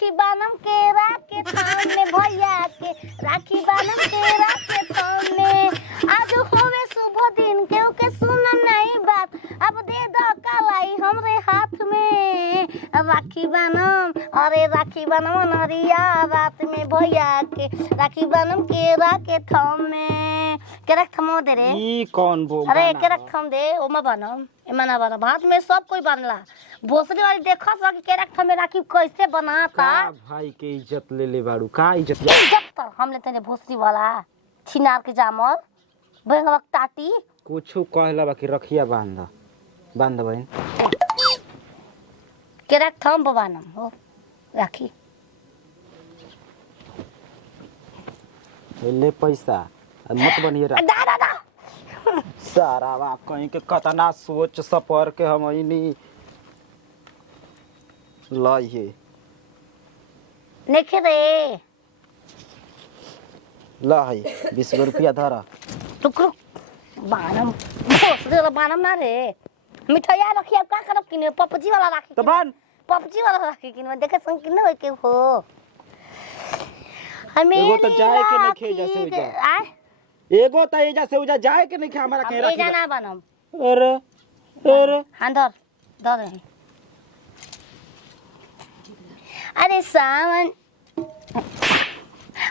राखी बानम केरा के थाम में भैया के राखी बानम केरा के थाम में आज होवे शुभ दिन केहू के सुनम नहीं बात अब दे दो कलाई हमरे हाथ में राखी बानम अरे राखी बानम नरिया रात में भैया के राखी बानम केरा के थाम में केरा के थमो दे रे ई कौन भोग अरे केरा के थम दे ओमा बानम एमना बानम हाथ में सब कोई बनला भोसड़ी वाली देखा सक केरा के थम में राखी कैसे बनाता का भाई के इज्जत ले ले बाड़ू का इज्जत इज्जत तर हम लेते ने भोसड़ी वाला छिनार के जामल बेंगलक टाटी कुछो कहला बाकी रखिया बांध बहन केरा के थम बानम हो राखी ले पैसा मत बनिए रा दा दा दा सारा बा कहीं के कतना सोच सपर के हम इनी लाइए नेखे रे ला है 20 रुपया धरा रुक रुक बानम भोसड़ी वाला बानम ना रे मिठाइया रखी अब का करब किने पपजी वाला राखी तो बन पपजी वाला राखी किने देखे संग किने होय के हो हमें एगो तो जाए के नहीं खे जैसे उजा एगो तो एजा से उजा जाए के नहीं खे हमारा के ए जाना बनम अरे अरे अंदर दे रहे अरे सावन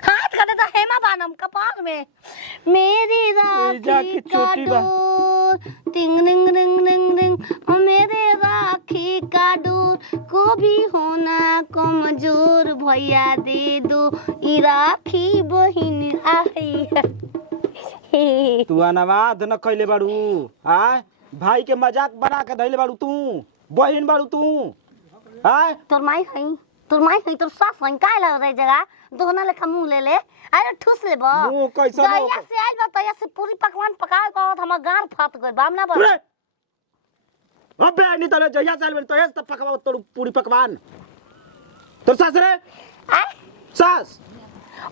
हाथ कर देता हेमा बानम कपार में मेरी राखी का डोर टिंग रिंग रिंग रिंग रिंग मेरे राखी का डोर को भी होना कमजोर भैया दे दो ई राखी बहिन आई तू अनवाद न कइले बाड़ू आ भाई के मजाक बना के धइले बाड़ू तू बहिन बाड़ू तू आ तोर माई हई तोर सास हई का लग रही जगह दोहना लेखा मुंह ले ले अरे ठूस ले बा मुंह कैसा जइया से आइल बा तइया से पूरी पकवान पकाए को हमर गार फाट गइल बामना बा अबे नहीं तले जइया साल में तो है तब पकवाओ तोर पूरी पकवान तोर सास रे आ सास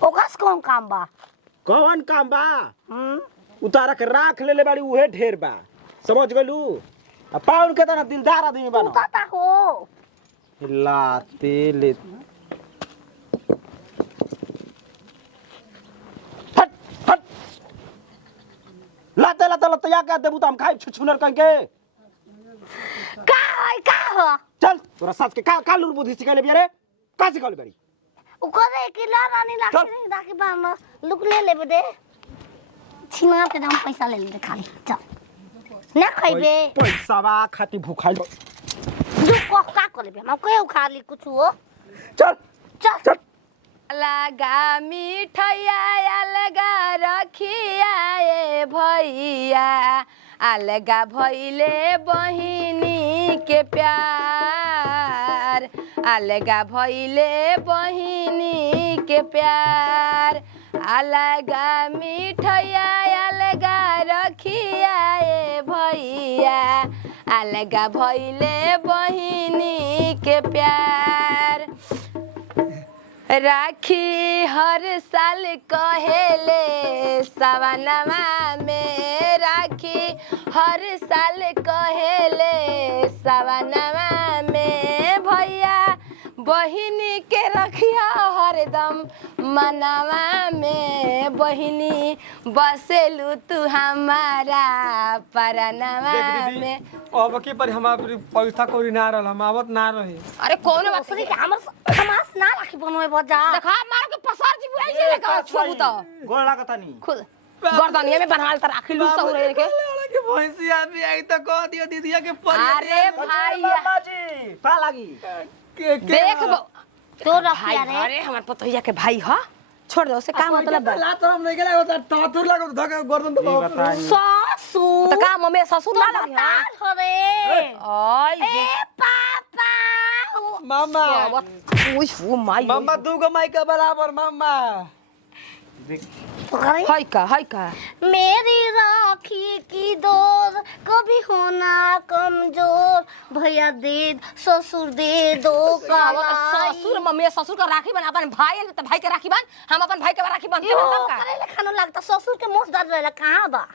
ओकस कौन काम बा कौन काम बा उतारा के राख ले बाड़ी उहे ढेर बा समझ गलू आ पाउन के तना दिलदार आदमी बनो उताता हो लाते ले हट हट लाते लाते लाते या का देबू त हम खाई छुछुनर कह के का हो चल तोरा सास के का लूर बुद्धि सिखाले बिया रे का सिखाले बाड़ी उकरे की ला रानी राखी बान लुक ले लेबे दे छिना के हम पैसा ले ले खाली चल ना खाइबे पैसा बा खाती भूखाई दुख का करे बे हम के खाली कुछ हो चल चल चल अलगा मिठैया अलगा रखिया ए भैया अलगा भइले बहिनी के प्यार अलगा भइले बहिनी के प्यार अलगा मिठैया अलगा रखिया ए भैया अलगा भइले बहिनी के प्यार राखी हर साल कहेले सवनवा में राखी हर साल कहेले सवनवा में भैया बहिनी के रखिया हरदम मनवा में बहिनी बसेलू तू हमारा परनवा में अब के पर हम पैसा कोरी ना रहल हम आवत ना रहे अरे कौन बात सरी के हमर समास ना राखी बनवे बजा देखा मार के पसार जी बुआई जे लेका छोबू त गोड़ लागता नहीं खुद गर्दनिया में बनाल त राखी लू सब रहे के के भैंसिया भी आई त कह दियो दीदिया के पर अरे भाई जी पा लागी देख तो रखिया रे अरे हमार पतोहिया के भाई ह छोड़ दो से का मतलब बा ला तो हम नहीं गेला होता टाटूर लागो धक गर्दन तो बहुत ससुर त का मम्मी ससुर ना लगी बता हो रे ओय ए पापा मामा ओय ओ माय मामा दूगो माई के बराबर मामा हाय का मेरी राखी की डोर कभी होना कमजोर भैया दे ससुर दे दो ससुर मम्मी ससुर का राखी बन अपन भाई त भाई के राखी बन हम अपन भाई के राखी बन के बताऊ का करे खानो लगता ससुर के मोस दर्द रहला कहां बा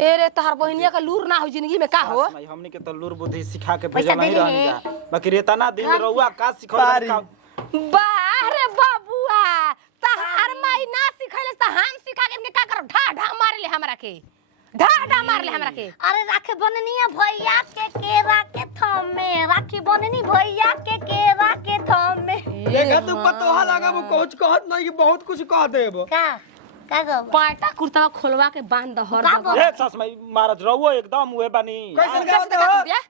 ए रे तहर बहनिया का लूर ना हो जिंदगी में का हो हमनी के तो लूर बुद्धि सिखा के भेजा नहीं रहनी जा बाकी रे तना दिन रहुआ का सिखा बाह रे बाबुआ तहार माई ना सिखैले त हम सिखा के का कर ढा ढा मार ले हमरा के ढा मार ले हमरा के। अरे राखी बननी है भैया के केरा के थम में, राखी बननी भैया के केरा के थम में। देखा तू पतोहा लगा वो कुछ कहत नहीं कि बहुत कुछ कह देब। का गो पाटा कुर्ता खोलवा के बांध द हर का एक सास में मारत रहो एकदम उहे बानी। कैसे कैसे कहत हो? बिया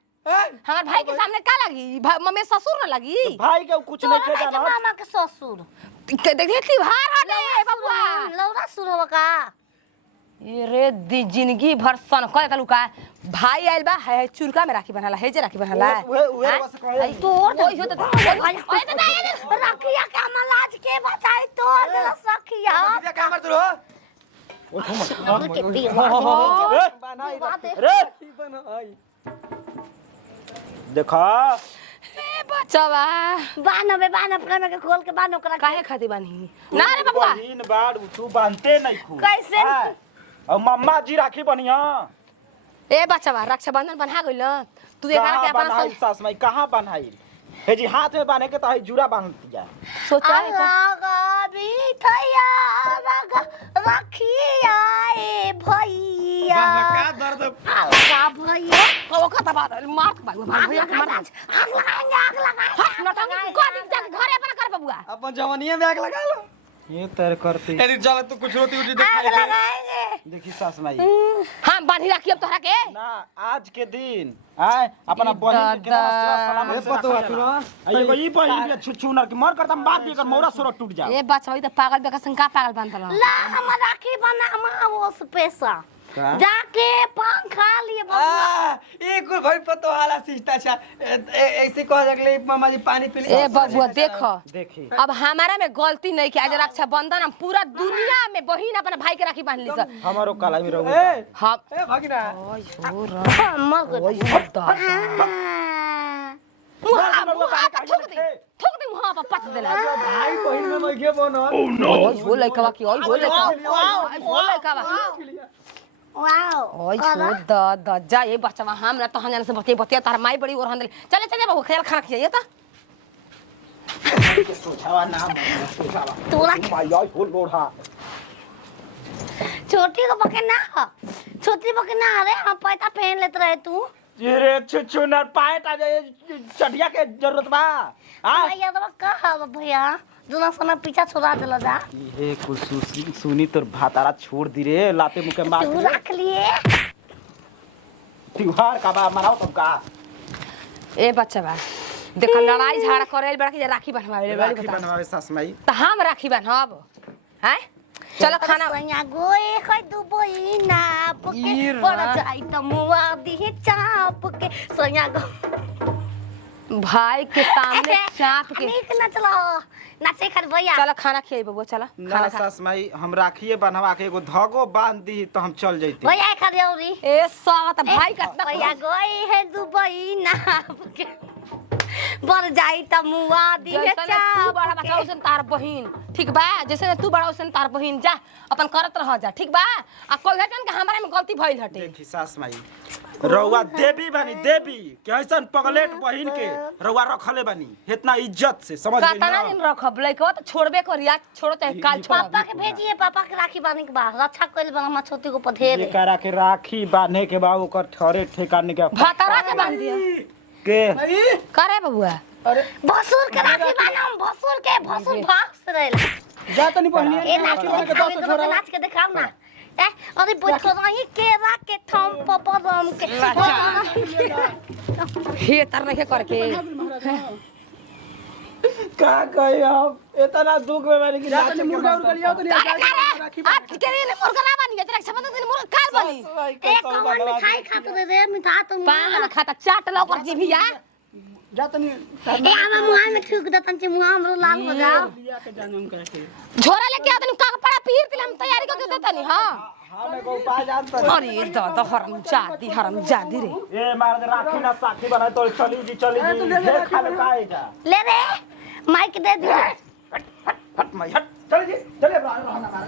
हमार भाई के सामने का लगी मम्मी ससुर न लगी भाई के कुछ नहीं तोरा खेदा के ना। मामा के ससुर देखिए त्योहार हटे बबुआ लौरा सुर हो का। ये रे जिंदगी भर सन कर देलू का भाई आइल बा है चुरका में राखी बनला है जे राखी बनला उहे बस कहे तोड़ दे ओइ हो त राखिया के लाज के बचाई तोड़ दे सखिया। क्या काम करत हो? रे देखा ए बचवा बानब के खोल के बानो करा काहे खाती बानी ना रे बबुआ बहिन बाड़ तू बांधते नहीं खू कैसे? और मम्मा जी राखी बनिया ए बचवा रक्षाबंधन बना गइल तू एकरा के अपन बनाई सास माई कहां बनाई हे जी हाथ में बांधे के तो है जुड़ा बांध दिया। सोचा है का भी थैया रखिया ए भैया का दर्द का भैया कहो का बात मार भैया के मार आग लगाएंगे नटंगी को दिन तक घरे पर कर बबुआ अपन जवानिया में आग लगा लो। ये तर करती अरे चल तू कुछ रोटी उटी आग दिखाई दे। लगाएंगे। देखी सास माई हम बांधी राखी अब तोहरा के ना आज के दिन आए अपना बहिन के केना सलाम ए पतोहा तू ना एगो ई बहिन के छुछुनर के मर करता मार दे कर मौरा सोरा टूट जा। ए बचवा ई त पागल बेका संग का पागल बांधल ला हम राखी बना वो पैसा जाके पंखा लिए ए कुल भाई पतोहा ला शिष्टा ऐसे कह लगले मामा जी पानी पी ले। ए बबुआ देखो देखी अब हमारा में गलती नहीं कि आज रक्षाबंधन हम पूरा दुनिया में बहिन अपने भाई के राखी बांध ली सर हमारो काला में रहू ए हम ए भागिना थूक दे मुंह पर पच देला भाई बहिन में लगे बनो। ओइ हो लइका की ओइ हो लइका ओइ हो लइका वाओ ओइ हो द जा ये बच्चा हम ना तो हम से बतिया तार माई बड़ी और हंदले चले चले बाबू खेल खाना खिया त सोचावा नाम सोचावा तोरा भाई आई हो लोढ़ा छोटी को पके ना छोटी पके ना रे हम पैसा पहन लेते रहे तू ये रे छुछुनर पाए ता चढ़िया के जरूरत बा हां भैया तो कहा भैया दोनों समय पीछा छोड़ा देला जा ये कुछ सुनी तोर भातारा छोड़ दी रे लाते मुके मार तू रख लिए त्योहार का बा मनाओ तुम का ए बच्चा बा देख लड़ाई झगड़ा करे बड़ा के राखी बनवावे राखी बता बनवावे सास माई त हम राखी बनब हैं चलो खाना सैया गोए है दुबई नाप के पड़ जाई त मुआ दी चाप के सैया गो भाई के सामने चाप के नीक न चलो नाचे कर भैया चलो खाना खियाई बबुआ चलो ना खाना खा सास माई हम राखिए बनवा के एगो धागो बांध दी तो हम चल जैते भैया खा देउरी ए साला त भाई का भैया गोए है दुबई नाप के बढ़ जाई त मुआ दी जैसे तू बड़ा बच्चा ओसन तार बहिन ठीक बा जैसे तू बड़ा ओसन तार बहिन जा अपन करत रह जा ठीक बा आ कोई घटन के हमारे में गलती भइल हटे देखी सास माई रउआ देवी बानी देवी कैसन पगलेट बहिन के रउआ रखले बानी इतना इज्जत से समझ गई कातना दिन रखब लइका त छोड़बे करिया छोड़ो चाहे काल छोड़ पापा के भेजिए पापा के राखी बांधने के बाद रक्षा कइल बा हम छोटी को पधेर ये करा के राखी बांधे के बाद ओकर ठहरे ठेकाने के भातारा के बांध दिया के करे बबुआ भसुर के राखी बांधम भसुर भाग से रहेला जा तनी बहिनी ए राखी दिखाओ इधर के नाच के दिखाओ ना ए अरे बैठो रही केरा के थम पपरम के हे तर नहीं करके का कही हम इतना दुख में मैंने कि जा तनी मुर्गा उड़ लिया तनी आज के दिन मुर्गा ना बनी तेरा संबंध दिन मुर्गा काल बनी एक कौन मिठाई खाते रे मिठा तो पान खाता चाट लो कर जीभिया जा तनी ए आमा मुआ में ठुक दतन के मुआ हमरो लाल हो जाओ लिया के जानम करा के झोरा लेके आतनी का पड़ा पीर के हम तैयारी करके देतनी हां हम एगो उपाय जानत अरे दादा हराम जादी रे ए मार दे राखी ना साखी बना तो चली जी ढेर खा ले काए जा ले रे माइक दे दे हट मई हट चल जी चले रहना मार